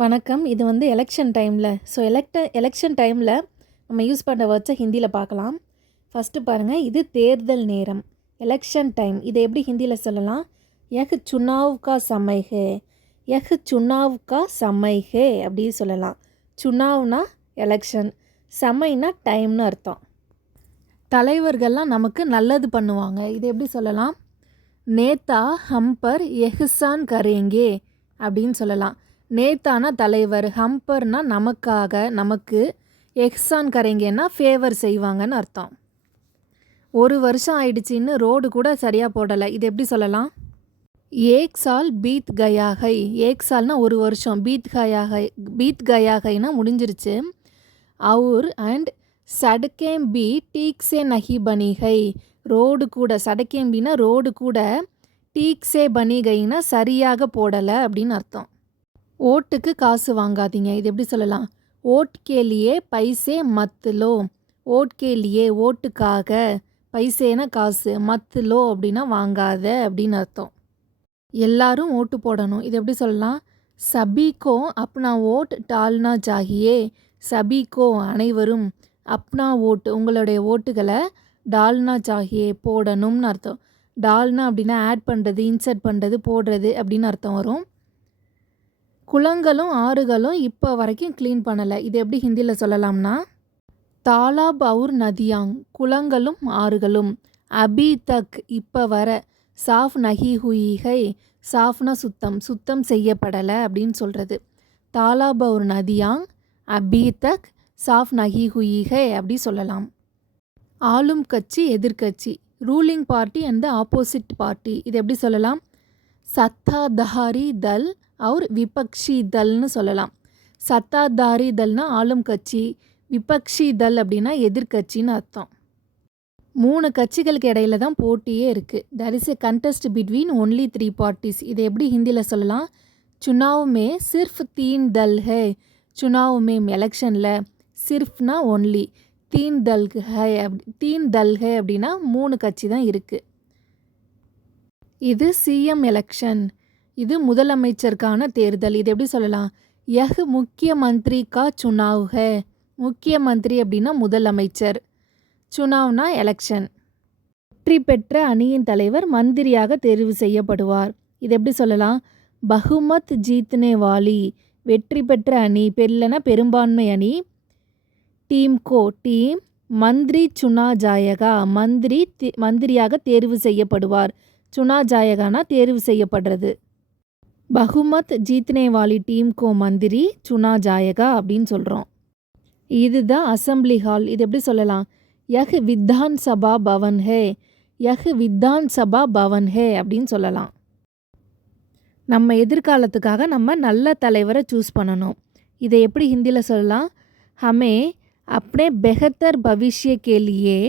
வணக்கம். இது எலெக்ஷன் டைமில் எலெக்ஷன் டைமில் நம்ம யூஸ் பண்ணுற வேர்ட்ஸை ஹிந்தியில் பார்க்கலாம். ஃபஸ்ட்டு பாருங்கள், இது தேர்தல் நேரம், எலெக்ஷன் டைம். இதை எப்படி ஹிந்தியில் சொல்லலாம்? யஹ் சுனாவ் கா சமய் ஹே, யஹ் சுனாவ் கா சமய் ஹே அப்படி சொல்லலாம். சுனாவ்னா எலெக்ஷன், சமைனா டைம்னு அர்த்தம். தலைவர்கள்லாம் நமக்கு நல்லது பண்ணுவாங்க. இதை எப்படி சொல்லலாம்? நேதா ஹம்பர் எஹ்சான் கரேங்கே அப்படின்னு சொல்லலாம். நேதானா தலைவர், ஹம்பர்னா நமக்காக, நமக்கு, எஹ்சான் கரேங்கேன்னா ஃபேவர் செய்வாங்கன்னு அர்த்தம். ஒரு வருஷம் ஆயிடுச்சின்னு ரோடு கூட சரியாக போடலை. இது எப்படி சொல்லலாம்? ஏக் சால் பீத் கயாகை. ஏக் சால்னா ஒரு வருஷம், பீத் கயாகைனா முடிஞ்சிருச்சு. அவுர் அண்ட் சடக்கேம் பி டீக்ஸே நஹி பனிகை. ரோடு கூட, சடக்கேம்பினா ரோடு கூட, டீக்ஸே பனிகைனா சரியாக போடலை அப்படின்னு அர்த்தம். ஓட்டுக்கு காசு வாங்காதீங்க. இது எப்படி சொல்லலாம்? ஓட் கேலியே பைசே மத் லோ. ஓட் கேலியே ஓட்டுக்காக, பைசேனா காசு, மத் லோ அப்படின்னா வாங்காத அப்படின்னு அர்த்தம். எல்லாரும் ஓட்டு போடணும். இது எப்படி சொல்லலாம்? சபிகோ அப்னா ஓட் டால்னா ஜாகியே. சபிகோ அனைவரும், அப்னா ஓட்டு உங்களுடைய ஓட்டுகளை, டால்னா ஜாகியே போடணும்னு அர்த்தம். டால்னா அப்படின்னா ஆட் பண்ணுறது, இன்சர்ட் பண்ணுறது, போடுறது அப்படின்னு அர்த்தம் வரும். குளங்களும் ஆறுகளும் இப்போ வரைக்கும் க்ளீன் பண்ணலை. இது எப்படி ஹிந்தியில் சொல்லலாம்னா? தாலாப் அவுர் நதியாங், குளங்களும் ஆறுகளும், அபி தக் இப்போ வர, சாஃப் நஹி ஹுயிகை, சாஃப்னா சுத்தம், சுத்தம் செய்யப்படலை அப்படின்னு சொல்கிறது. தாலாப் அவுர் நதியாங் அபி தக் சாஃப் நஹி ஹுயிகை அப்படி சொல்லலாம். ஆளும் கட்சி, எதிர்கட்சி, ruling party and the opposite party. இது எப்படி சொல்லலாம்? சத்தாதாரி தல் और விபக்ஷி தல்னு சொல்லலாம். சத்தாதாரி தல்னா ஆளும் கட்சி, விபக்ஷி தல் அப்படின்னா எதிர்கட்சின்னு அர்த்தம். 3 கட்சிகளுக்கு இடையில தான் போட்டியே இருக்குது. There is a contest between only 3 parties. இதை எப்படி ஹிந்தியில் சொல்லலாம்? சுனாவ் மே சிர்ஃப் 3 தல் ஹே. சுனாவ் மே எலெக்ஷனில், சிர்ஃப்னா ஒன்லி, 3 தல் ஹே, 3 தல் ஹே அப்படின்னா 3 கட்சி தான் இருக்குது. இது சிஎம் எலெக்ஷன், இது முதலமைச்சருக்கான தேர்தல். இது எப்படி சொல்லலாம்? யஹ் முக்கிய மந்திரி கா சுனாவ் ஹே. முக்கிய மந்திரி அப்படின்னா முதலமைச்சர், சுனாவ்னா எலெக்ஷன். வெற்றி பெற்ற அணியின் தலைவர் மந்திரியாக தேர்வு செய்யப்படுவார். இது எப்படி சொல்லலாம்? பகுமத் ஜீத்னே வாலி, வெற்றி பெற்ற அணி, இல்லைன்னா பெரும்பான்மை அணி, டீம் கோ டீம், மந்திரி சுனா ஜாயகா, மந்திரியாக தேர்வு செய்யப்படுவார். சுனா ஜாயகானா தேர்வு செய்யப்படுறது. பகுமத் ஜீத்னே வாலி டீம் கோ மந்திரி சுனா ஜாயகா அப்படின்னு சொல்கிறோம். இதுதான் அசம்பிளி ஹால். இது எப்படி சொல்லலாம்? யஹ் வித்தான் சபா பவன் ஹே, யஹ் வித்தான் சபா பவன் ஹே அப்படின்னு சொல்லலாம். நம்ம எதிர்காலத்துக்காக நம்ம நல்ல தலைவரை சூஸ் பண்ணணும். இதை எப்படி ஹிந்தியில் சொல்லலாம்? ஹமே அப்னே பெஹத்தர் பவிஷ்ய கேலியே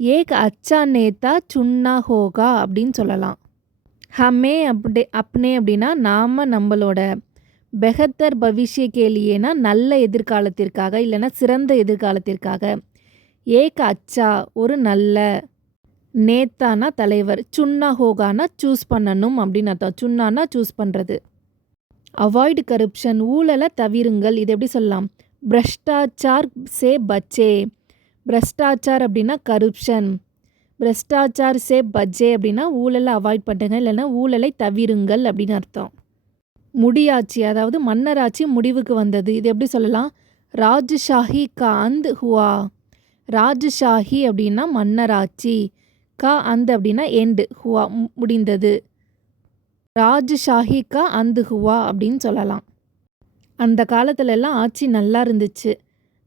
ஏக் அச்சா நேதா சுன்னா ஹோகா அப்படின்னு சொல்லலாம். ஹமே அப்னே அப்படின்னா நாம், நம்மளோட, பெஹத்தர் பவிஷ்ய கேலியேனா நல்ல எதிர்காலத்திற்காக, இல்லைன்னா சிறந்த எதிர்காலத்திற்காக, ஏக் அச்சா ஒரு நல்ல, நேத்தானா தலைவர், சுன்னா ஹோகானா சூஸ் பண்ணணும் அப்படின்னு அர்த்தம். சுன்னானா சூஸ் பண்ணுறது. அவாய்டு கரப்ஷன், ஊழலை தவிருங்கள். இது எப்படி சொல்லலாம்? பிரஷ்டாச்சார் சே பச்சே. பிரஷ்டாச்சார் அப்படின்னா கரப்ஷன், பிரஷ்டாச்சார் சே பச்சே அப்படின்னா ஊழலை அவாய்ட் பண்ணுங்க, இல்லைன்னா ஊழலை தவிருங்கள் அப்படின்னு அர்த்தம். முடியாட்சி, அதாவது மன்னராட்சி முடிவுக்கு வந்தது. இது எப்படி சொல்லலாம்? ராஜ்ஷாஹி கா அந்த் ஹுவா. ராஜ்ஷாஹி அப்படின்னா மன்னராட்சி, கா அந்த் அப்படின்னா எண்டு, ஹுவா முடிந்தது. ராஜ்ஷாஹி கா அந்த் ஹுவா அப்படின்னு சொல்லலாம். அந்த காலத்துலலாம் ஆட்சி நல்லா இருந்துச்சு.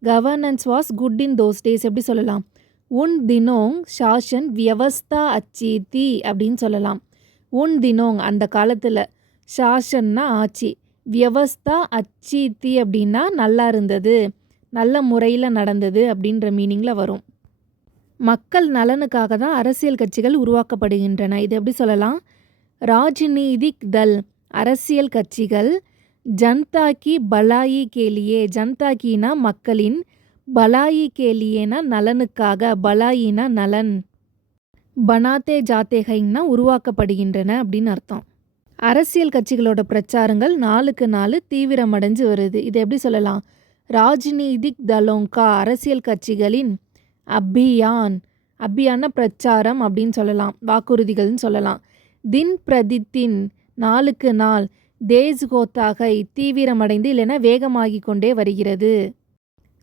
Governance was good in those days. எப்படி சொல்லலாம்? உன் தினோங் ஷாஷன் வியவஸ்தா அச்சி தி அப்படின்னு சொல்லலாம். உன் தினோங் அந்த காலத்தில், ஷாஷன்னா ஆட்சி, வியவஸ்தா அச்சி தி அப்படின்னா நல்லா இருந்தது, நல்ல முறையில் நடந்தது அப்படின்ற மீனிங்கில் வரும். மக்கள் நலனுக்காக தான் அரசியல் கட்சிகள் உருவாக்கப்படுகின்றன. இது எப்படி சொல்லலாம்? ராஜ்நீதிக் தல் அரசியல் கட்சிகள், ஜனதா கி பலாயி கேலியே, ஜனதா கீனா மக்களின், பலாயி கேலியேனா நலனுக்காக, பலாயினா நலன், பனாத்தே ஜாத்தேகைன்னா உருவாக்கப்படுகின்றன அப்படின்னு அர்த்தம். அரசியல் கட்சிகளோட பிரச்சாரங்கள் நாளுக்கு நாள் தீவிரமடைஞ்சு வருது. இது எப்படி சொல்லலாம்? ராஜ்நீதிக் தலோங்கா அரசியல் கட்சிகளின் அபியான் அபியான பிரச்சாரம் அப்படின்னு சொல்லலாம். வாக்குறுதிகள்னு சொல்லலாம். தின் பிரதித்தின் நாளுக்கு நாள் தேஜ் கோத்தாகை தீவிரமடைந்து இல்லைன்னா வேகமாகி கொண்டே வருகிறது.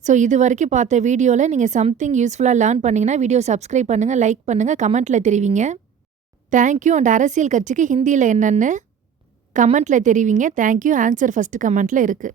ஸோ இது வரைக்கும் பார்த்த வீடியோவில் நீங்கள் சம்திங் யூஸ்ஃபுல்லாக லேர்ன் பண்ணிங்கன்னா வீடியோ சப்ஸ்கிரைப் பண்ணுங்கள், லைக் பண்ணுங்கள், கமெண்ட்டில் தெரிவிங்க. தேங்க்யூ. அண்ட் அரசியல் கட்சிக்கு ஹிந்தியில் என்னன்னு கமெண்ட்டில் தெரிவிங்க. தேங்க்யூ. ஆன்சர் ஃபஸ்ட்டு கமெண்ட்டில் இருக்குது.